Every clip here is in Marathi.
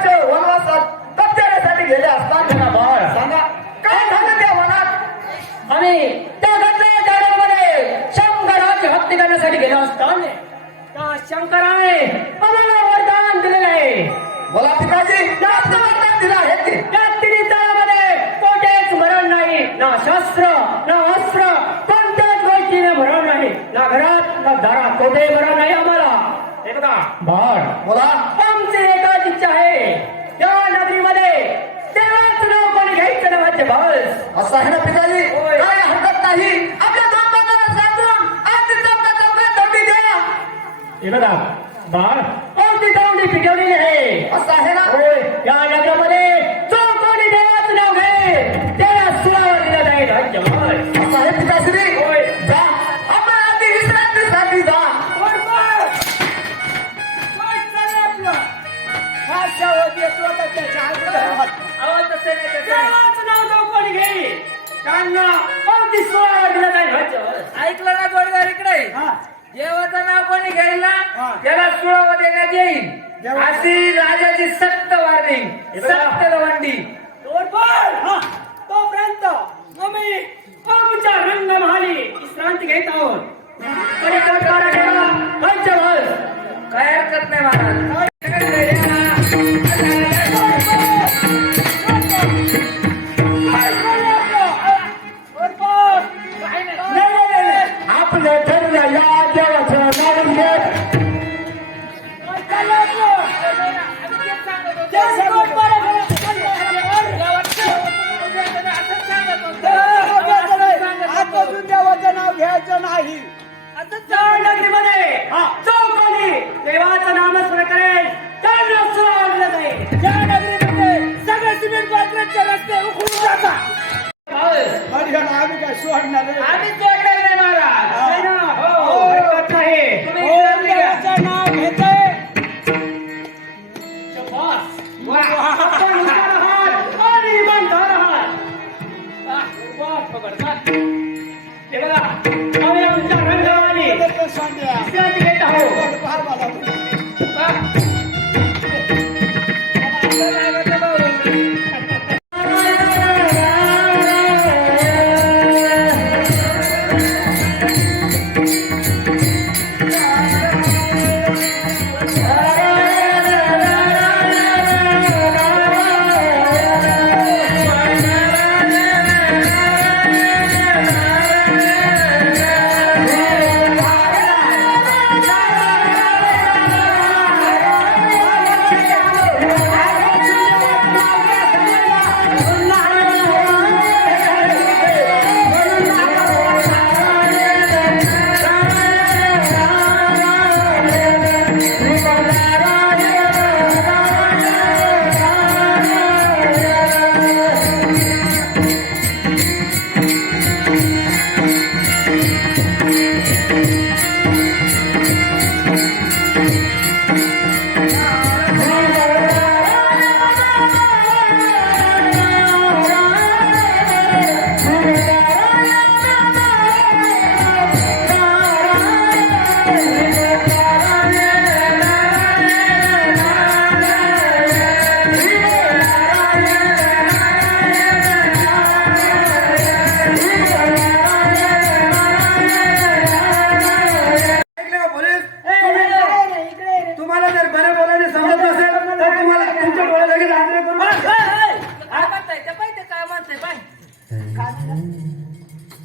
वर्ष वनवासात तपच्यासाठी गेले असताना बाळ सांगा काय झालं त्या वनात? आम्ही त्या घटनेमध्ये शंकराची हत्या करण्यासाठी गेलो असताना त्या शंकराने आम्हाला वरदान दिलेलं आहे. बोला पिताजी जास्त वरदान दिलं आहे ते. त्या तिन्ही तळामध्ये कोणतेच मरण नाही, ना शस्त्र ना अस्त्र, कोणत्याच गोष्टीने मरण नाही, ना घरात ना दारात कोठे मरण नाही आम्हाला. हे बघा बाळ बोला आमची एकच इच्छा आहे, या नगरीमध्ये देवाचं नाव कोणी घ्यायचं ना माझे बस. असं आहे ना पिताजी होय. काय हरकत नाही आपल्या दोन बांधाला सांगून आज चौकात दंडी द्या. हे बघा बाळ कोणती दौंडी पिटवलेली आहे. असं आहे ना होय, या नगरामध्ये जो कोणी देवाचं नाव घेईल त्याला सुरावर दिलं जाईल राज्य बस. असं आहे पिताश्री होय. जा आपण आधी विश्रांतीसाठी जा. देवाचं नाव जो कोणी घेईल त्यांना कोणती सुरावर दिलं जाईल राज्य बस. ऐकलं ना जोडदार इकडे देवाचं नाव कोणी घ्यायला त्याला सुळावर देण्यात येईल अशी राजाची सक्त वार्निंग सक्त दवंडी. तोपर्यंत आम्ही आमच्या रंगमहाली विश्रांती घेत आहोत. काय हरकत नाही महाराज. आपल्या ठरल्या या देवाचं नाव घेत देवाचं नाव घ्यायचं नाही. नगरीमध्ये जो कोणी देवाचं नामस्मरण करेल त्यांना सुरावर दिलं जाईल. या नगरीमध्ये सगळे सिमेंट बांधण्याचे रस्ते उखडून जातात. आम्ही काय सोडणार नाही. आम्ही जोडणार नाही महाराज. आहे ना? हो, हरकत नाही. तुम्ही विश्रांती घ्या. देवाचं नाव घेतोय. आपण हुशार आहात आणि इमानदार आहात. हे बघा आम्ही आमच्या रंगवाली विश्रांती घेत आहोत.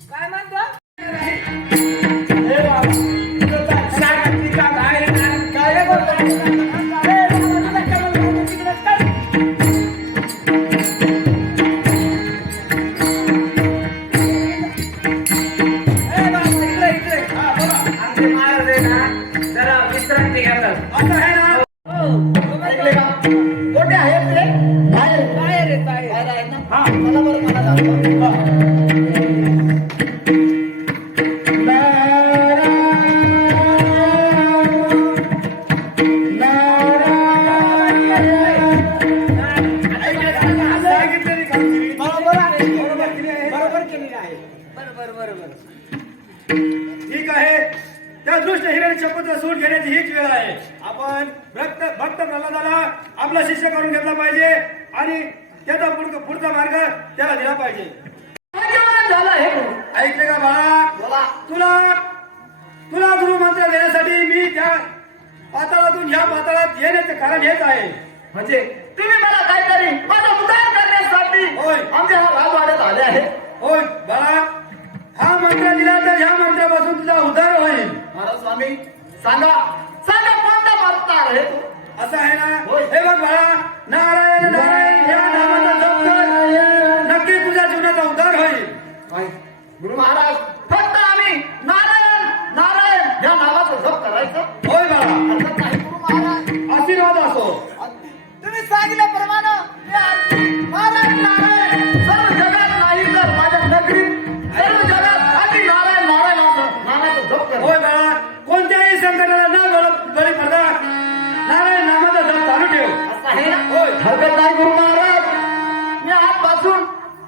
काय म्हणतो जरा विश्रांती घेतात असं आहे ना ऐकले का कोठे आहेत ते बाहेर बाहेर येत आहे ना. हा मला बरं मला दाखवा. बरोबर बरोबर. ठीक आहे त्या श्रीकृष्ण हिरण्य शपथ सूट घेण्याची हीच वेळ आहे. आपण भक्त प्रल्हादाला आपला शिष्य करून घेतला पाहिजे आणि त्याचा पुढचा मार्ग त्याला दिला पाहिजे. भाग्यवान झाला हे गुरु. ऐकले का बाळा? बोला. तुला गुरु मंत्र देण्यासाठी मी त्या पाताळातून ह्या पाताळात येण्याचं कारण हेच आहे. म्हणजे तुम्ही मला काहीतरी माझा उद्धार करण्यासाठी होय. आमच्या हा राजवाड्यात आले आहे. होय बाळा, हा मंत्र दिला तर ह्या मंत्रापासून तुझा उद्धार होईल. महाराज स्वामी सांगा कोणता मंत्र आहे तो? असं आहे ना? होय. हे बघ बाळा, नारायण नारायण या नामाचा जप कर, नक्की तुझ्या जीवनाचा उद्धार होईल. काय? गुरु महाराज फक्त आम्ही नारायण नारायण या नावाचं जप करायचं? होय बाळा, हरकत नाही गुरु महाराज. आशीर्वाद असो. तुम्ही सांगितल्याप्रमाणे मी आज नारायण नारायण सर्व जगात नाही तर माझ्या नगरीत सर्व जगात आधी नारायण नारायण नावाचं जप कर. होय बाळा, कोणत्याही संकटाला न बळी पडता नारायण नामाचा जप चालू ठेव. असं आहे ना? होय. हरकत नाही गुरु महाराज. मी आजपासून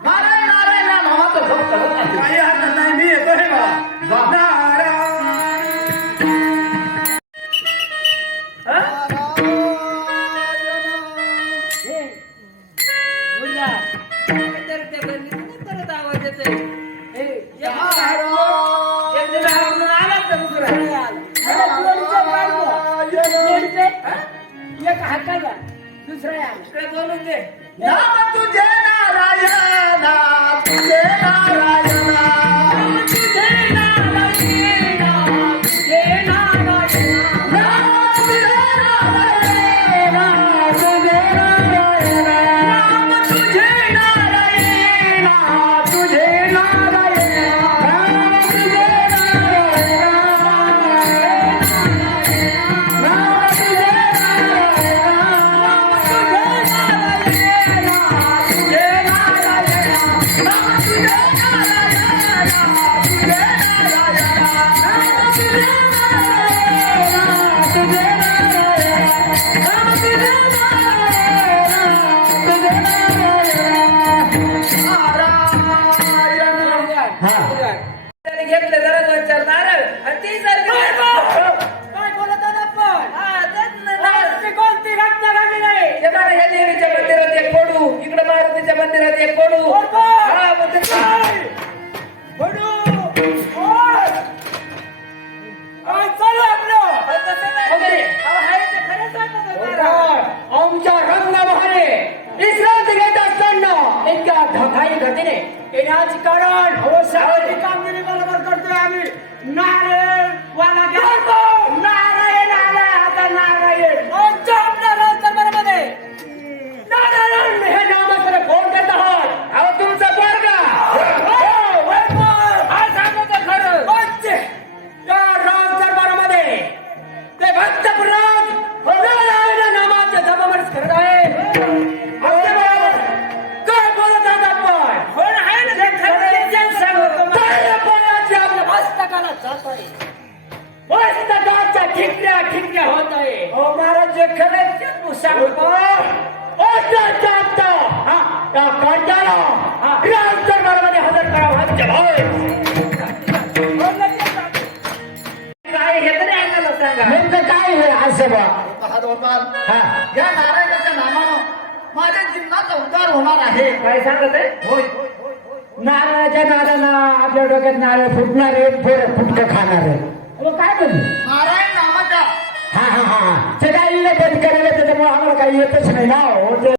नारायण नारायण या नावाचं जप करत आहे. काही हरकत नाही, मी येतो हे बाळा. जा. नारायण तर त्या गल्लीतून परत आवाज येतोय. या आला तर दुसरा. एक हाताला दुसरा इकडे बोलून दे. नाम तुझे नारायण तुझे नारायण तुझे नारायण तुझे नारायण नाम तुझे नारायण तुझे नारायण राम तुझे नारायण तुझे नारायण नाम तुझे नारायण नाम तुझे त्याने घेतलं जरा दोन चार नारळ आणि ती जर काय बोलत आहात आपण? कोणती घटना घडली नाही? हे बघा, या देवीच्या मंदिरात एक पडू, इकडे मारुतीच्या मंदिरात एक पडू. बरोबर. हा, मग ते काय? चालू आपलं पण तसं नाही ते. अहो, हाय ते खरं सांगत होता. आमच्या रंगबहाने विश्रांती घेत असताना इतक्या धकाई गतीने येण्याचे कारण सावधी कामगिरी बरोबर करतोय आम्ही. नारायण वाला नारायण आला आता नारायण आपल्या राजदरबारामध्ये नारायण हे नामाकडे फोन करत आहात. अहो, तुमचा पोरगा. हा सांगतो खरं. त्या राजदरबारामध्ये ते भक्त पुराण नारायण नामाचे जबरदस्त करत आहे. अगदी बरोबर. काय बोलत आहात आपण? कोण आहे ना ते खरं सांगतो. काय बोलायचे आपल्या मस्तकाला जात आहे. मस्तकाच्या ठिकऱ्या होत आहे. हो महाराज, जे खरं आहे तेच तू सांगतो. राजदरबारामध्ये हजर करावं. काय हे तरी ऐकायला सांगा. नेमकं काय आहे असं बा? या नारायणाच्या नामानं माझ्या जीवनाचा उद्धार होणार आहे. काय सांगत आहे? होय. नारळाच्या नादाला आपल्या डोक्यात नारळ फुटणार आहे, पोरं फुटकं खाणार आहे. मग काय बोलू? नारायण नामाच्या हा ते काही बंद करायला त्याच्यामुळे आम्हाला काही येतच नाही ना हो. ते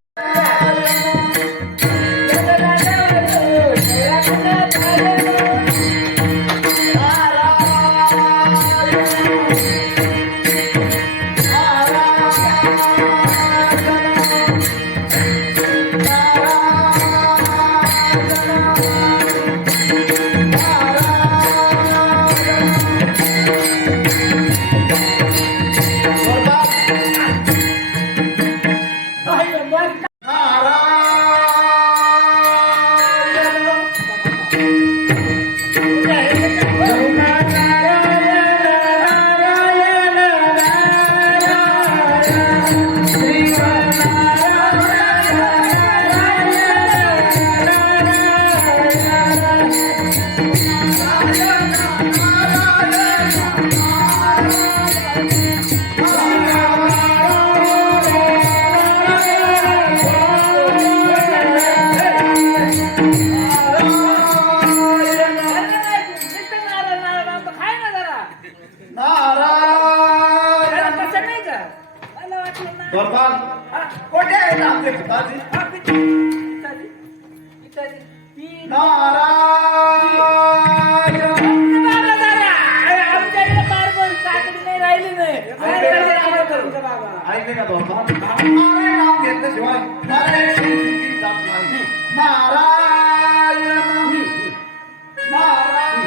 कोठे आहेत आमचे पिताजी? नारायण आमच्या इकडे फार पण साखळी नाही राहिली नाही ऐकले का बाबा? नारायण नाम घेतल्याशिवाय नारायण सिद्धी जात नाही. नारायण नारायण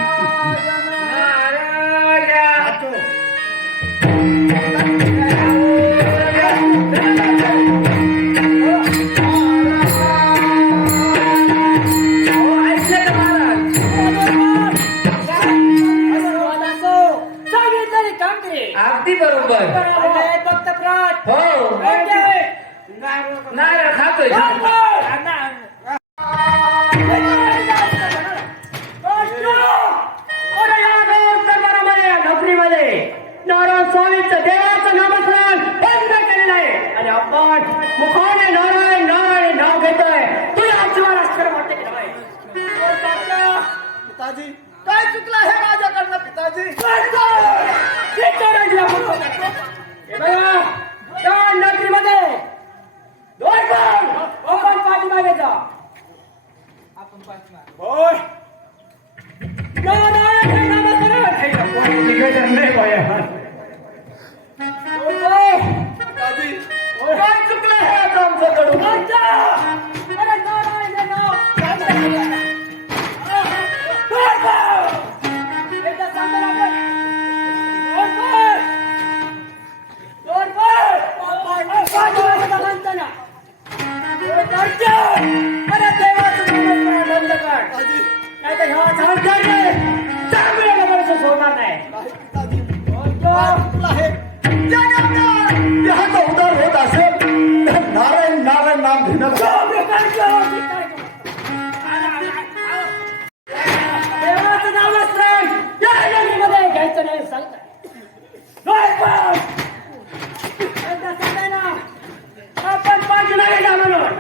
अगदी बरोबर हो नारळ खातोय नोकरीमध्ये नारायण स्वामींचं देवाचं नामस्मरण बंद केलेलं आहे आणि आपण मुखाने नारायण नारायण नाव घेतोय तुला जीवनात खरं वाटते की नाही? पिताजी काय चुकलं आहे माझ्याकडनं पिताजी? नोकरीमध्ये आपण पाठीमागे जा होय नारायण हे नामस्मरण नाही बाया पिताजी काय चुकलं आहे आता आमच्याकडून? सोडणार नाही नाही पिताजी काय चुकलं आहे? देहाचा उद्धार होत असेल तर नारायण नारायण नाम घेणं देवाचं नामस्मरण या नदीमध्ये घ्यायचं नाही सांगताय आपण पाठीमागे जा म्हणून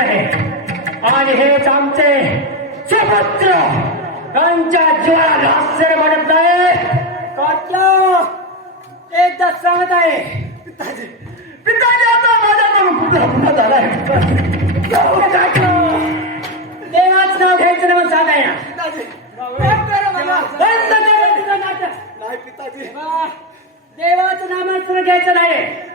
आणि हेच आमचे सुपुत्र त्यांच्या जीवाला हास्य म्हणत नाही एकदा सांगत आहे पिताजी पिताजी आता माझ्याकडून कुठला गुन्हा झालाय? देवाचं नाव घ्यायचं नाही म्हणून सांगाय ना पिताजी बंद करा तुझं नाटक. नाही पिताजी देवाचं नामस्मरण घ्यायचं नाही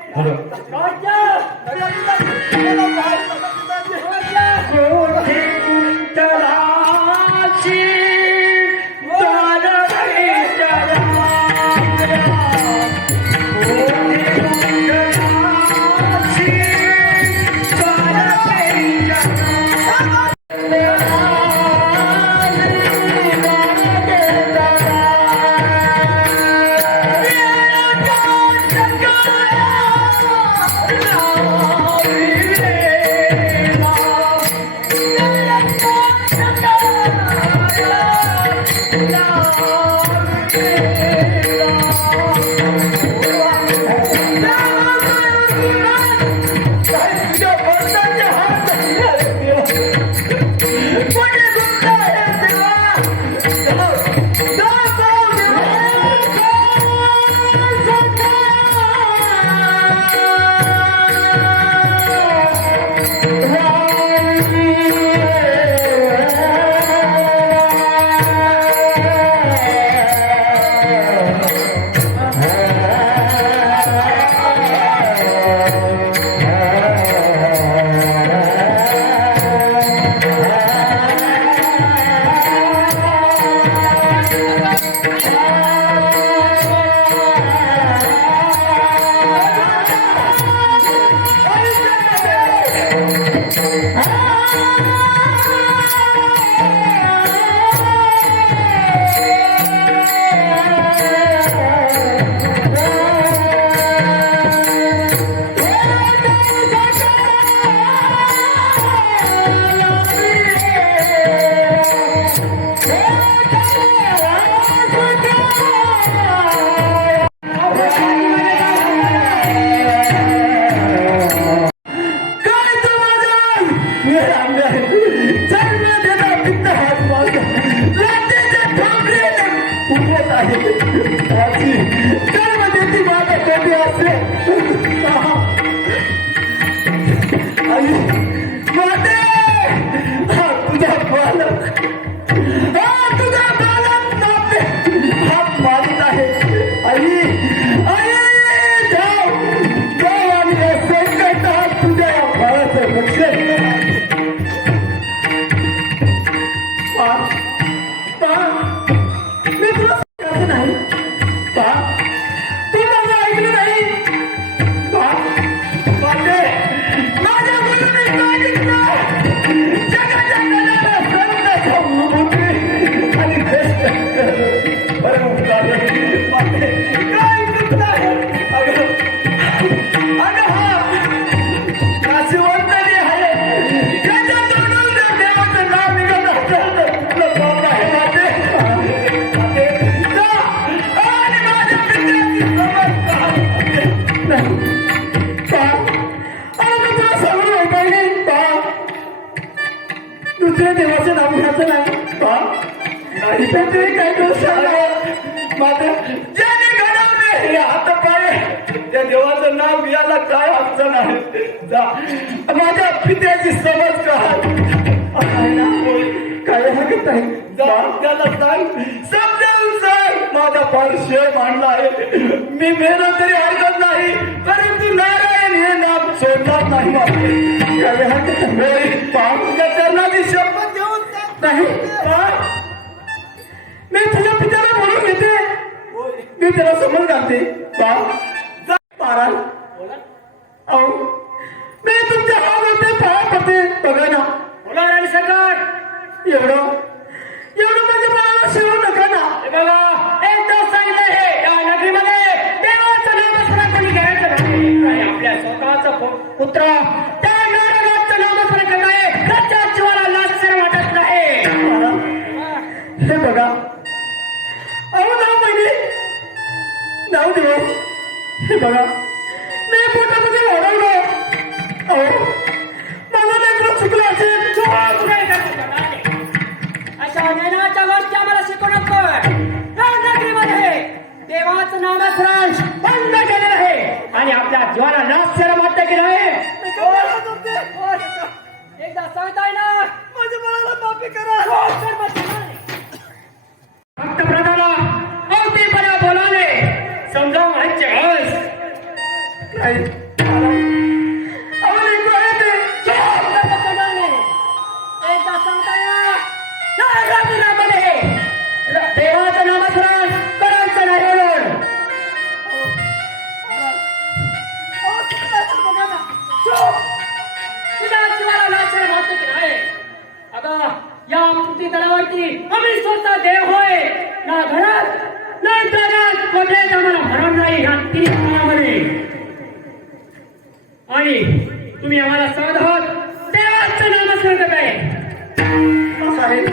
दुसऱ्या देवाचं नाव घ्यायचं नाही आणि ते काय दोष माझं ज्याने घडवले हे हात पाय त्या देवाचं नाव घ्यायला काय अडचण आहे जा माझ्या पित्याची समज काय हरकत नाही जा त्याला सांग समजावून सांग माझा पारशे मांडला आहे मी मेहनत तरी हरकत नाही परंतु नारायण हे नाम सोडणार नाही काय हरकत नाही पाहुण्या करणारी शपथ घेऊन नाही मी तुझ्या पित्याला बोलून घेते मी त्याला समोर घालते पारा अहो मी तुमच्या हात पाया पडते बघा ना बोला राणी सरकार एवढं माझ्या बाळाला शिवू नका ना बघा एकदा सांगितलं हे या नगरीमध्ये देवाचं नामस्मरण कोणी घ्यायचं नाही आणि आपल्या स्वतःचा पुत्र त्या नारायणाचं नामस्मरण करत आहे त्याच्या जीवाला लाजसर वाटत नाही हे बघा अहो 9 महिने 9 दिवस हे बघा मी पोटामध्ये ओरडलो अहो मला लेकरं चुकलं असेल अशा ज्ञानाच्या गोष्टी आम्हाला शिकवू नको या नगरीमध्ये देवाचं नामस्मरण बंद केलेलं आहे आणि आपल्या जीवाला लाजसर वाटत गेलं आहे एकदा सांगताय ना माझ्या बाळाला माफी करा भक्त प्रधाना अवतीपणा बोलावले समजावून ह्यांचे घस काय अहो लेकरं आहे ते एकदा सांगताय ना या नगरीमध्ये देवाचं नामस्मरण करायचं नाही म्हणून तुझ्या जीवाला लाजसर वाटत की नाही अगं या कृती तळावरती आम्ही स्वतः देव होय ना घरात ना जगात कुठेच आम्हाला भरम नाही ह्या 3 काळामध्ये आणि तुम्ही आम्हाला सांगत आहात देवाचं नामस्मरण करत आहे साहेब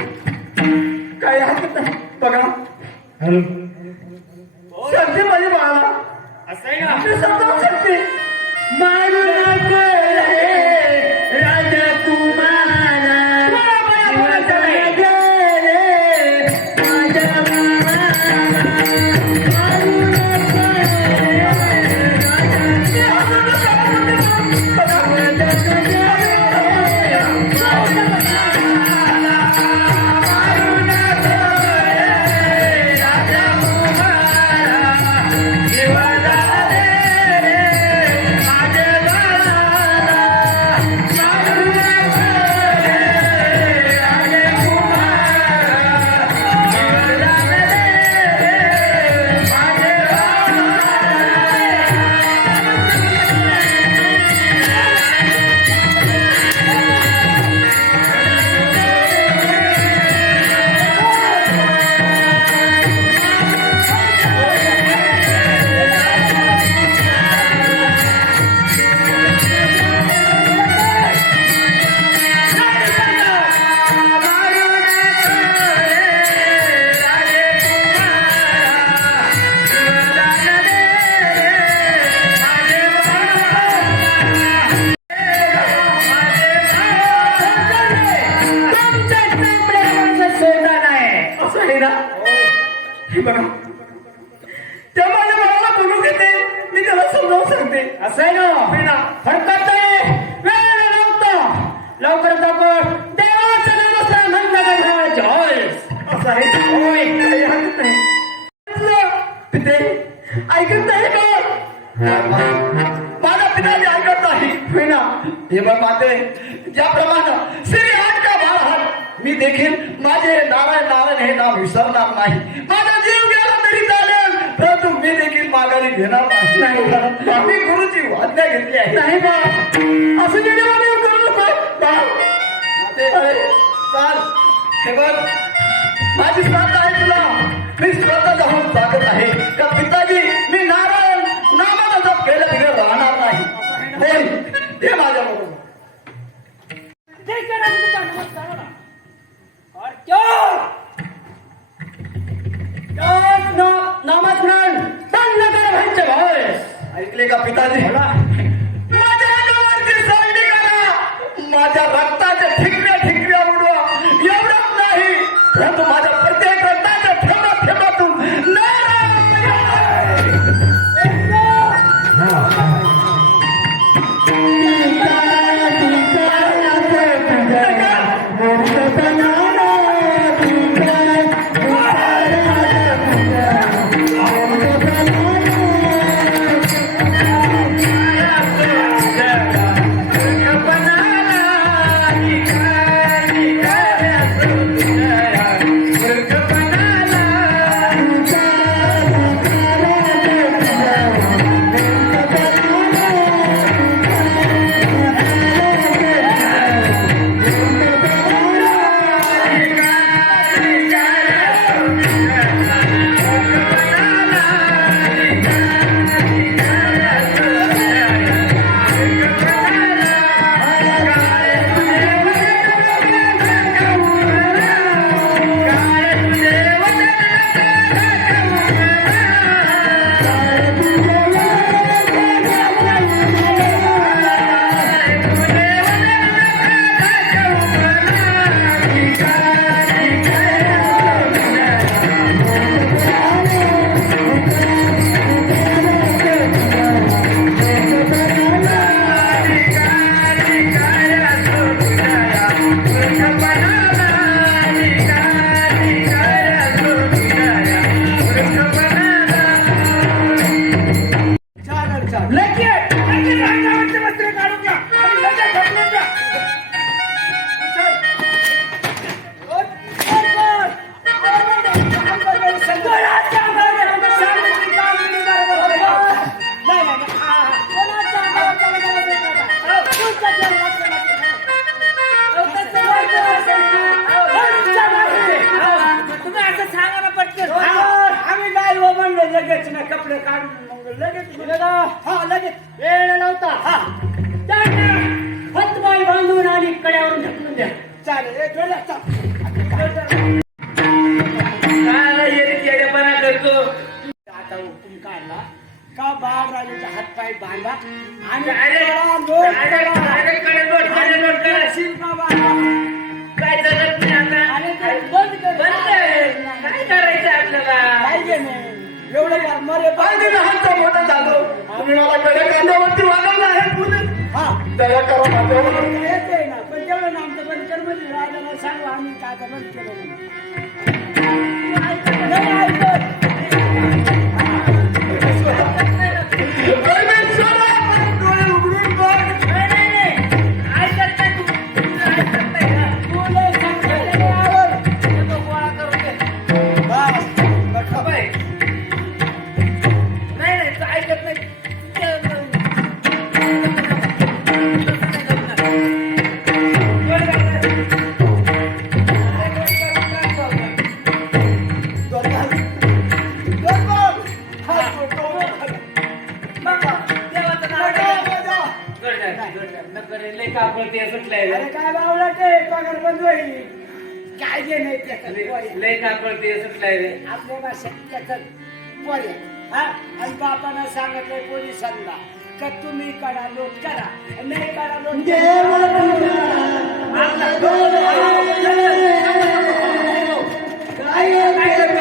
काय हरकत नाही बघा सांगते माझ्या बाळाला असं आहे का मी समजावून सांगते मारू नको हे बघा त्या माझ्या भावाला बोलू घेते मी त्याला समजावून सांगते असं आहे ना हरकत नाही वेळ नव्हता लवकरच आपण देवाचं नामस्मरण म्हणलं का जय असं आहे होय काही हरकत नाही पिते ऐकत नाही का माझा पिताजी ऐकत नाही होय ना हे बघ माते ज्याप्रमाणे श्री का बाळात मी देखील माझे नारायण नारायण हे नाव विसरणार नाही माझा जीव गेला तरी चालेल परंतु मी देखील माघारी घेणार नाही मी गुरुची आज्ञा घेतली आहे नाही बा असं वेगळं करू नको बा चाल हे बघ माझी श्रद्धा आहे तुला मी श्रद्धा जाऊन सांगत आहे का पिताजी मी नारायण नामाला जप केलं तिकडे राहणार नाही होय हे माझ्या बरोबर नामस्मरण बंद कर व्हायचे भावेश ऐकले का पिताजी माझ्या अंगावरची सोडणी करा माझ्या रक्ताच्या ठिकऱ्या ठिकऱ्या उडवा एवढंच नाही परंतु माझ्या प्रत्येक रक्ताच्या ठेवा ठेवातून लगेच ना कपडे काढून मग लगेच लगेच वेळ नव्हता हातपाय बांधून आणि कड्यावरून ढकलून द्या चालेल येडेपणा करतो आता हुकूम काढला का बाळराजाचे हातपाय बांधा आणि काय जगत नाही आता काय करायचं आपल्याला एवढं मरे पाहिजे लहानचा मोठा झालो तुम्ही मला कडे कांद्यावरती वागवलं आहे पुढे दया करा माझ्यावर येते ना पण तेवढं आमचं बंद कर म्हणजे राजाला सांगू आम्ही काय आता बंद डोळे उघडून बघ काय बावला ते पगार बंद होईल काय जे नाही लय कापडते सुटलाय रे आपल्या भाषेत पोळे हा आणि बापानं सांगितलंय पोलिसांना का तुम्ही करा लोट करा नाही करा लोट काय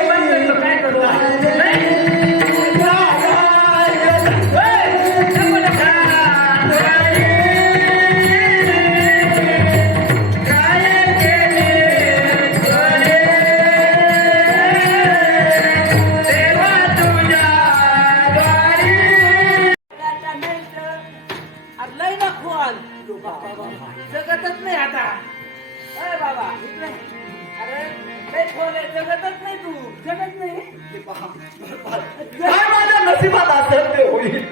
काय माझ्या नशिबात असेल ते होईल.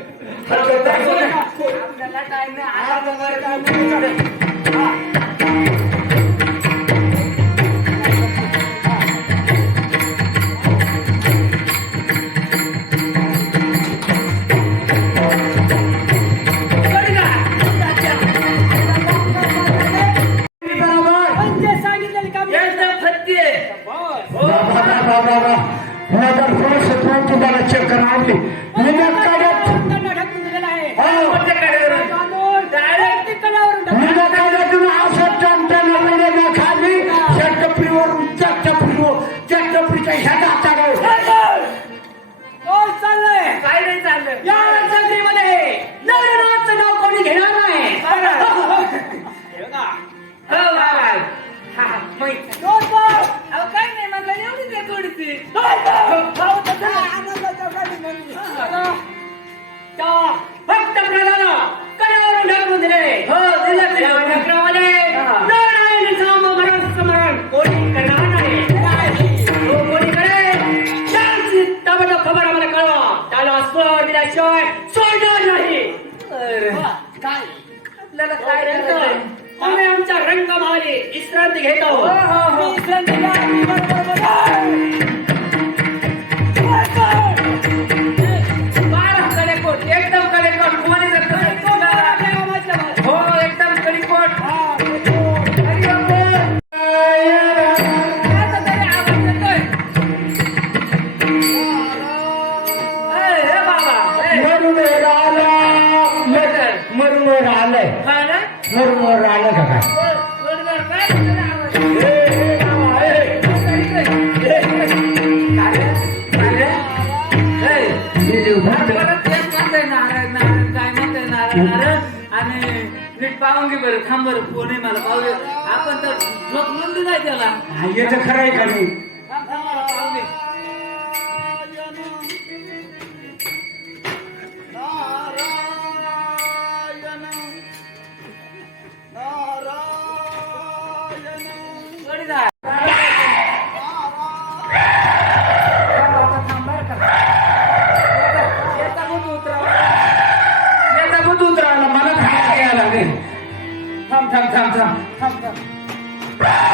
हरकत नाही. आपल्याला टाइम नाही आता वर काय सांगितलेली काम माझा थोडस तुम्हाला चक्कर आणली मी काढत तुम्ही असं चमच्यानं खाली चटपरीवरून चटपरीच्या ह्याचा चढव चाललंय काय नाही चाललं या नगरीमध्ये नगरनाथचं नाव कोणी घेणार नाही हो बाबा हा माहित अहो काय नाही मला एवढीच आहे थोडीशी फक्त प्रधाना कड्यावरून ढकलून दिले हो दिलं या दिलं नगरामध्ये नारायण महाराज स्मरण कोणी करणार नाही जो कोणी करेल त्यांची ताबडतोब खबर आम्हाला कळवा त्याला स्वर दिल्याशिवाय सोडणार नाही काय आपल्याला काय करायचंय? आम्ही आमच्या रंगमाली विश्रांती घेतो हो, हो, हो. बारा कडेकोट एकदम कडेकोट कोणी जर हो एकदम कडेकोट हरी बोल. आता तरी आवाज येतोय. हे बाबा मरून आलंय हा ना मरून आलं का काय बरोबर काय तरी आवाज आणि नीट पाहून घे बरं थांब बरं कोण आहे मला पाहू दे आपण तर झोप नोंदी नाही त्याला येतं खरं आहे का नाही थांब थांब मला पाहू दे जोडीदार. थांब बरं का. याचा भूत उतरावा. याचा बुद्ध उतरायला मला खायला घ्यायला लागेल थांब थांब थांब थांब थांब थांब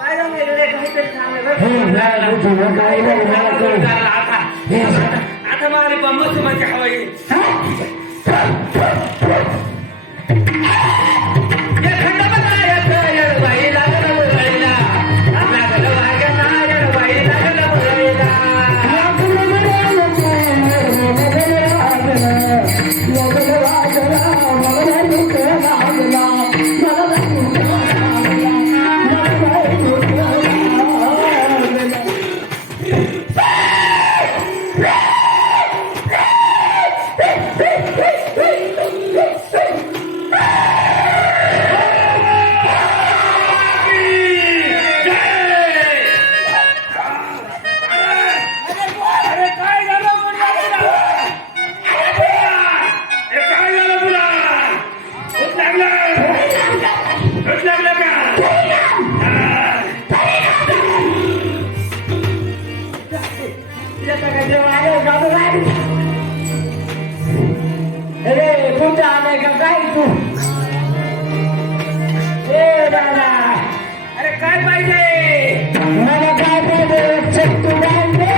काय झालं रे काहीतरी झालं बरं. आता मला बंबच म्हणजे हवाई अरे कुठं आलाय का काय तू ए दादा अरे काय पाहिजे मला काय पाहिजे चट्टू बांधले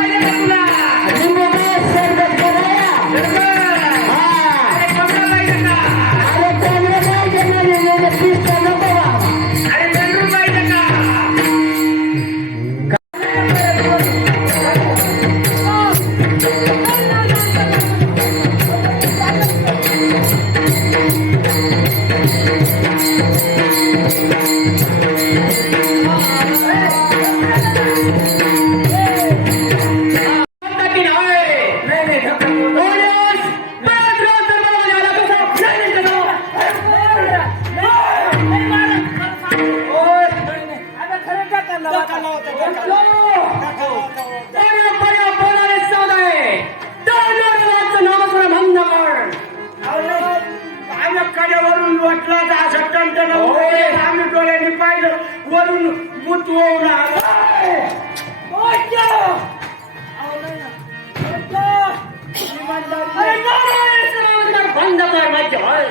लिंबू काय सरबत कराया अरे कोंबडं पाहिजे ना पिस्ता नको बाबा उठवून आलाय. अरे नारायण बंद कर माझी हळ.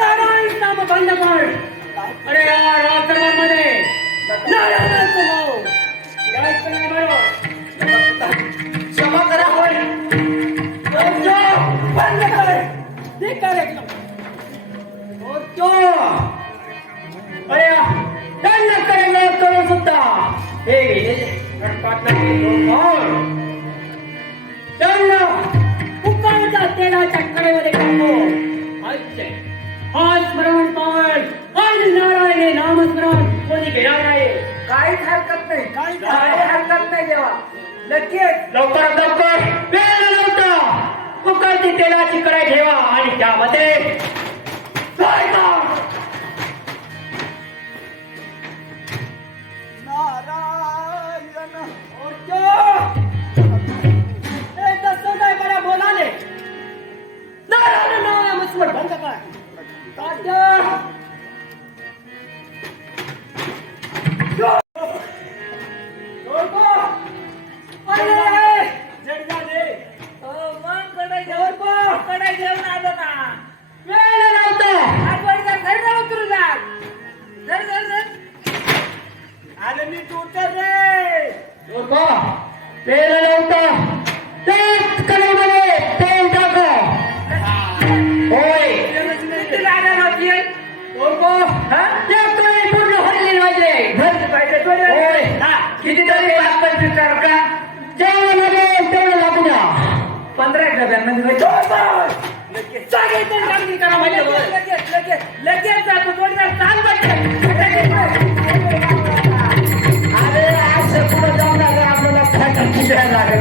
नारायण नाम बंद कर. अरे या राजकारणामध्ये नारायणाचं नाव घ्यायचं नाही बरं. क्षमा करा होय. बंद कर. ते कार्यक्रम अरे दंड करायला करू सुद्धा हे दंड उकाळचा तेलाच्या कडेमध्ये टाको. हाच स्मरण पावन आणि नारायण नामस्मरण कोणी घेणार नाही. काहीच हरकत नाही, काही हरकत नाही देवा. लगेच लवकर लवकर वेळ नव्हता उकळती तेलाची कढई ठेवा आणि त्यामध्ये जायचा. बोलाले नारायण नामस्मरण बंद कर. कडे घेऊन आलो ना. वेळ नव्हता. आठवडीचा घरी उतरू जा. आले मी तू उतर रे. वेळ नव्हता. त्याच कढईमध्ये तेल टाका. होय पूर्ण भरली पाहिजे. कितीतरी का जेवढं लागेल तेवढं लागू द्या. 15 डब्यांमध्ये लगेच जातो. जोडीदार चाल अरे आज पुढे जाऊन लागेल आपल्याला खायचं द्यायला लागेल.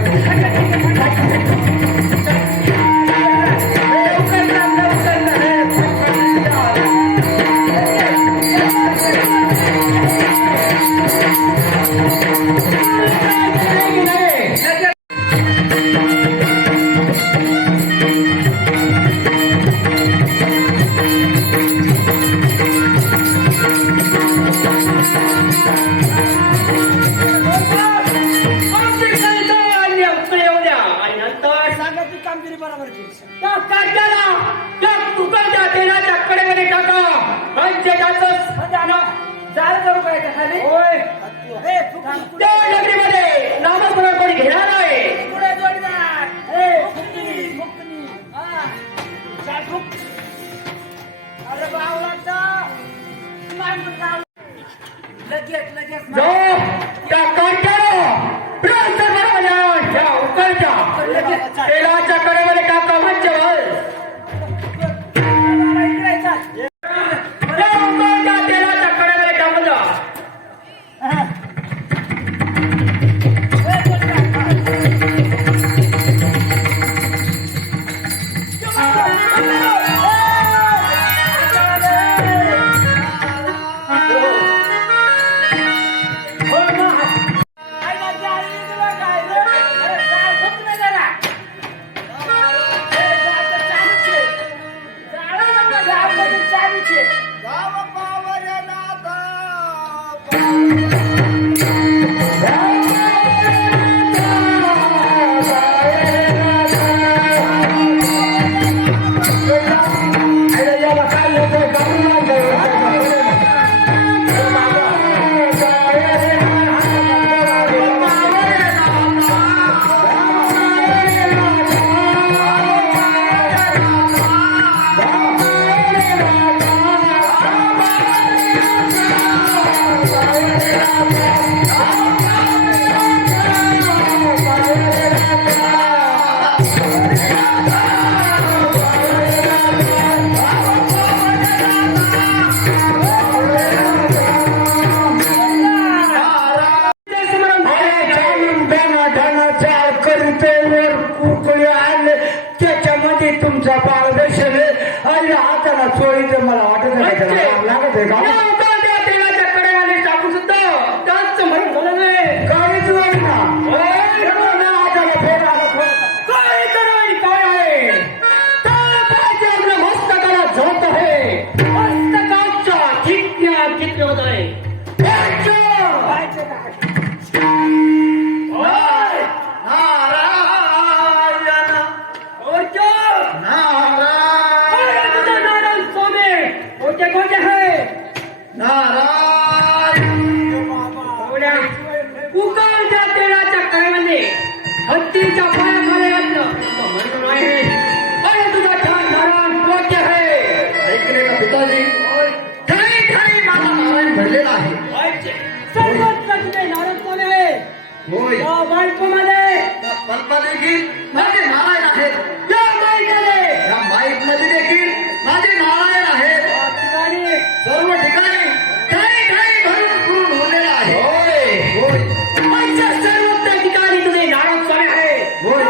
नामस्मरण कोणी घेणार आहे. लगेच जो त्या काट्याला उकळच्या तेलाच्या कडेमध्ये टाका. म्हणजे तेलाच्या कडेमध्ये टाकून द्या. तुमचा बाळ दर्शन आणि हाताला चोळी तर मला वाटत नाही लागत आहे का. हत्तीच्या पायाखाली घातलं तो म्हणून आहे अरे तुझा ठाण नारायण वाक्य आहे ऐकले का पिताजी ठाई ठाई माझा नारायण भरलेला आहे सर्वत्र तुझे नारायण कोण आहे होय या बायकोमध्ये कल्पना देखील माझे नारायण आहेत या बायकोमध्ये या माईक मध्ये देखील माझे नारायण आहेत या ठिकाणी सर्व ठिकाणी ठाई ठाई भरून भरून उरलेला आहे होय आमच्या सर्वत्र ठिकाणी तुझे नारायण स्वामी आहे होय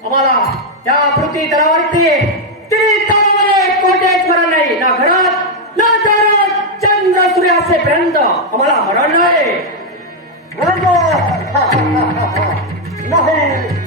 आम्हाला त्या पृथ्वी तलावरती तळामध्ये कोणत्याच मरण नाही ना घरात ना दारात चंद्र सूर्य असेपर्यंत आम्हाला मरण नाही नाही